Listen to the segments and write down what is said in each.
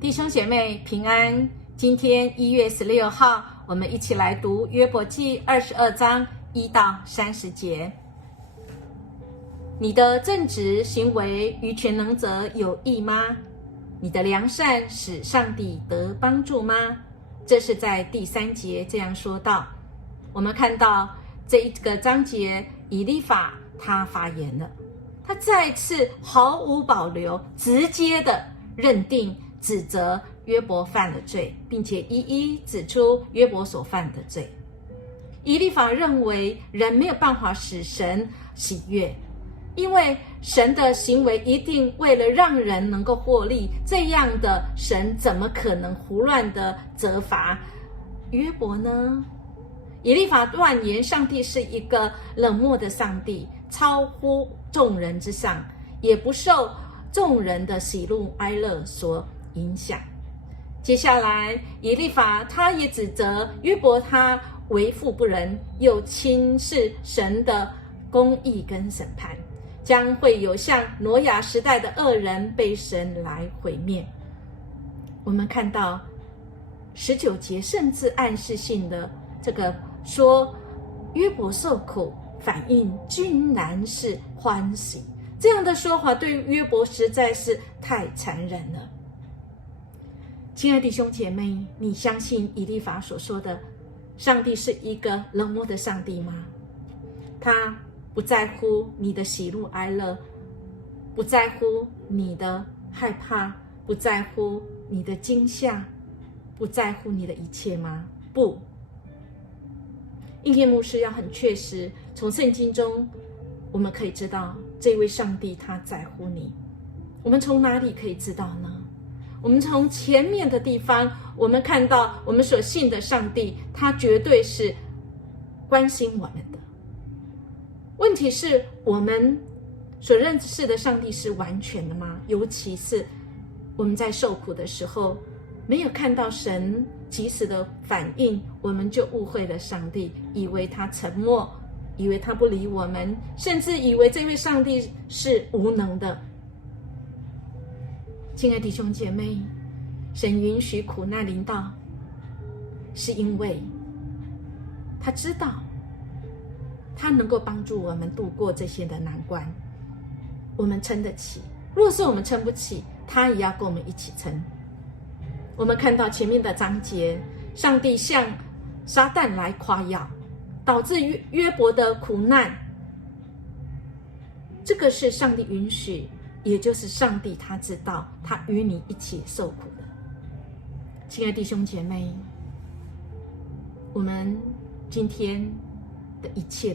弟兄姐妹平安，今天1月16号，我们一起来读约伯记22章1到30节。你的正直行为与全能者有益吗？你的良善使上帝得帮助吗？这是在第3节这样说道。我们看到这一个章节，以利法他发言了，他再次毫无保留直接的认定指责约伯犯了罪，并且一一指出约伯所犯的罪。以利法认为人没有办法使神喜悦，因为神的行为一定为了让人能够获利，这样的神怎么可能胡乱的责罚约伯呢？以利法断言上帝是一个冷漠的上帝，超乎众人之上，也不受众人的喜怒哀乐所影响。接下来以利法他也指责约伯他为富不仁，又轻视神的公义跟审判，将会有像挪亚时代的恶人被神来毁灭。我们看到19节甚至暗示性的这个说约伯受苦，反应均然是欢喜，这样的说法对约伯实在是太残忍了。亲爱的弟兄姐妹，你相信以利法所说的上帝是一个冷漠的上帝吗？他不在乎你的喜怒哀乐，不在乎你的害怕，不在乎你的惊吓，不在乎你的一切吗？不。应天牧师要很确实，从圣经中我们可以知道这位上帝他在乎你。我们从哪里可以知道呢？我们从前面的地方，我们看到我们所信的上帝，他绝对是关心我们的。问题是我们所认识的上帝是完全的吗？尤其是我们在受苦的时候，没有看到神及时的反应，我们就误会了上帝，以为他沉默，以为他不理我们，甚至以为这位上帝是无能的。亲爱的弟兄姐妹，神允许苦难临到，是因为他知道他能够帮助我们度过这些的难关，我们撑得起。若是我们撑不起，他也要跟我们一起撑。我们看到前面的章节，上帝向撒旦来夸耀，导致约伯的苦难，这个是上帝允许，也就是上帝他知道，他与你一起受苦的。亲爱的弟兄姐妹，我们今天的一切，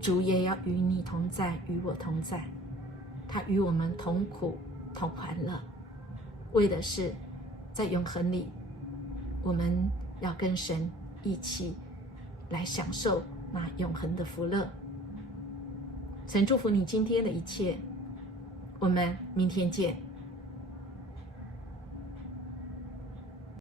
主也要与你同在，与我同在，他与我们同苦同欢乐，为的是在永恒里，我们要跟神一起来享受那永恒的福乐。神祝福你今天的一切，我们明天见。